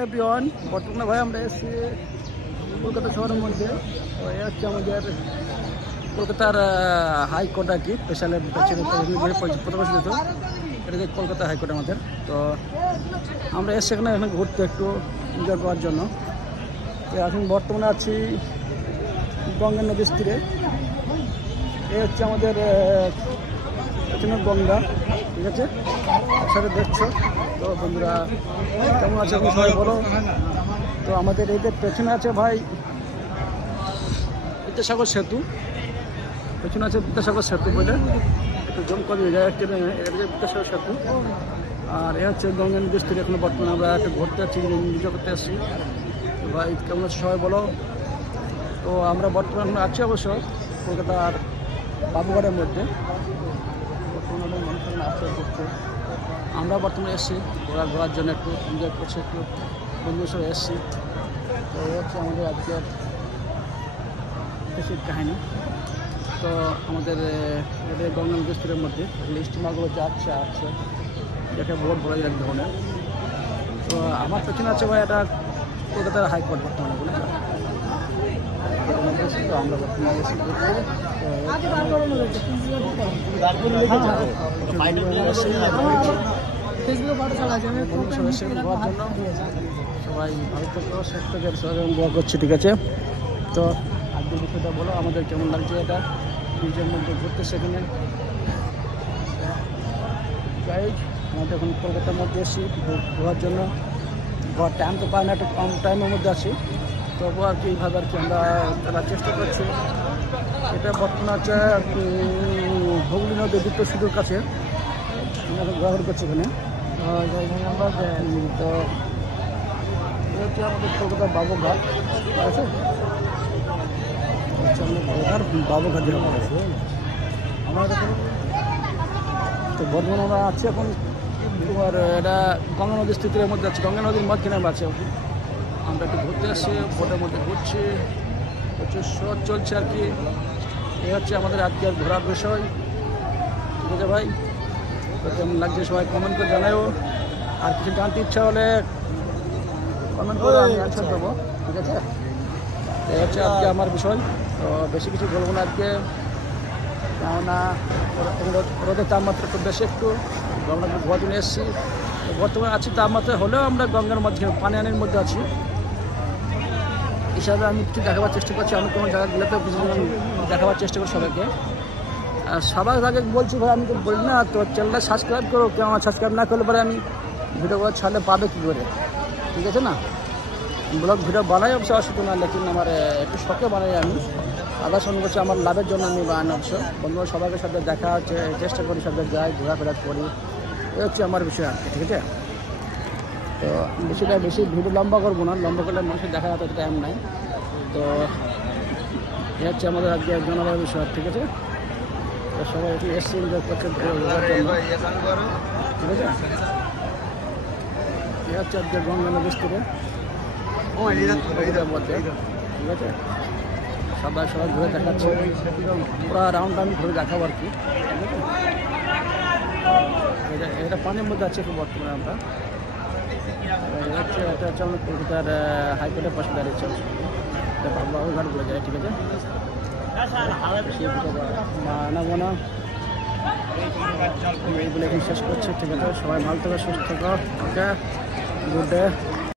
Everyone, বর্তমানে ভাই আমরা এসেছি কলকাতা শহরের মধ্যে। তো এই হচ্ছে আমাদের কলকাতার হাইকোর্ট আর কি, স্পেশাল প্রকাশিত। এটা যে কলকাতা হাইকোর্ট আমাদের। তো আমরা এসে এখানে ঘুরতে একটু এনজয় করার জন্য। তো এখন বর্তমানে আছি গঙ্গা নদীর তীরে। এই হচ্ছে আমাদের গঙ্গা, ঠিক আছে, একসাথে দেখছো। তো বন্ধুরা কেমন আছে আপনি সবাই বলো। তো আমাদের এদের পেছনে আছে ভাই বিদ্যাসাগর সেতু, পেছনে আছে বিদ্যাসাগর সেতু বলে একটু জম করে যায়, বিদ্যাসাগর সেতু। আর এ হচ্ছে গঙ্গা নদীর তীরে এখন বর্তমানে আমরা একটু ঘুরতে যাচ্ছি, এনজয় করতে আসছি। তো ভাই কেমন আছে সবাই বলো। তো আমরা বর্তমানে আছি অবশ্য কলকাতার বাবুঘাটের মধ্যে। বর্তমানে মানুষের আসতে করছে, আমরা বর্তমানে এসেছি ঘোরার জন্য, একটু এনজয় করছি, একটু বন্ধুর সাথে এসেছি। তো এই হচ্ছে আমাদের আজকের দেশের কাহিনী। তো আমাদের গঙ্গা নদীর তীরের মধ্যে স্টিমারগুলো যাচ্ছে আসছে, দেখে বোট ভরা যায় এক ধরনের। তো আমার পেছনে আছে ভাই এটা কলকাতার হাইকোর্ট বর্তমানে বলে। তো আমরা বর্তমানে এসেছি সবাই ভালো থাকো, সুস্থ দোয়া করছি, ঠিক আছে। তো আজকের বিষয়টা বলো, আমাদের কেমন লাগছে এটা নিজের মধ্যে ঘুরতে। সেখানে আমাদের এখন কলকাতার মধ্যে এসেছি ঘোরার জন্য। ঘোরার টাইম তো পাই না, একটু কম টাইমের মধ্যে আছি, তবু আর কি এইভাবে আর কি আমরা চলার চেষ্টা করছি। এটা বর্তমানে হচ্ছে হুগলি নদীর দ্বিতীয় সেতুর কাছে আমরা ঘোরাঘুরি করছি এখানে। তো এটা হচ্ছে আমাদের কলকাতার বাবুঘাট, ঠিক আছে। হচ্ছে আমাদের কলকাতার বাবুঘাট যেটা আছে আমরা। তো বর্তমানে আমরা আছি এখন তোমার এটা গঙ্গা নদীর স্থিতির মধ্যে আছে, গঙ্গা নদীর মাঝখানে আমরা আছি। আমরা একটু ঘুরতে আসছি, বোটের মধ্যে ঘুরছি, প্রচুর শট চলছে আর কি। এই হচ্ছে আমাদের আজকের ঘোরার বিষয়, ঠিক আছে ভাই। তো কেমন লাগছে সবাই কমেন্ট করে জানাও। আর কিছু জানতে ইচ্ছা হলে কমেন্ট করে আমি অ্যান্সার দেবো, ঠিক আছে। এই হচ্ছে আজকে আমার বিষয়। তো বেশি কিছু বলবো না আজকে, কেননা রোদের তাপমাত্রা একটু বেশি, একটু আমরা ঘোরার জন্য এসেছি। তো বর্তমানে আছি তাপমাত্রা হলেও আমরা গঙ্গার মাঝখানে পানিয়ানির মধ্যে আছি হিসাবে আমি কিছু দেখাবার চেষ্টা করছি। আমি কোনো জায়গাগুলোতে কিছু দেখাবার চেষ্টা করি সবাইকে। আর সবার আগে বলছি ভাই, আমি তো বলি না, তো চ্যানেলটা সাবস্ক্রাইব করো। কেন সাবস্ক্রাইব না করলে পরে আমি ভিডিওগুলো ছাড়লে পাবে কী করে, ঠিক আছে না। ব্লগ ভিডিও বানাই অবশ্য অসুবিধা না, লেকিন আমার একটু শখে বানাই আমি। আদার্স অন্য করছি আমার লাভের জন্য আমি বানাই অবশ্য। বন্ধুরা সবাইকে সাথে দেখা হচ্ছে, চেষ্টা করি সাথে যাই, ঘোরাফেরা করি। এই হচ্ছে আমার বিষয় আর কি, ঠিক আছে। তো বেশি ভিডিও লম্বা করবো না, লম্বা করলে মানুষের দেখা যাতে টাইম নাই। তো এই হচ্ছে আমাদের আজকে জানাবার বিষয়, ঠিক আছে। তো সবাই একটু এসছি এনজয় করছে, ঠিক আছে। এই হচ্ছে আজকে গঙ্গা নদীর তীরে মধ্যে, ঠিক আছে। সবাই ঘুরে দেখাচ্ছে, পুরো রাউন্ড আমি ঘুরে দেখাবো আর কি, ঠিক আছে। এটা পানির মধ্যে আছে একটু বর্তমানে আমরা। এটা হচ্ছে আমাদের কলকাতার হাইকোর্টের পাশে দাঁড়িয়েছে, বাবুঘাট বলে যায়, ঠিক আছে। বানাবো না এইগুলো এখন শেষ করছি, ঠিক আছে। সবাই ভালো থাকো, সুস্থ থাকো, ওকে, গুড ডে।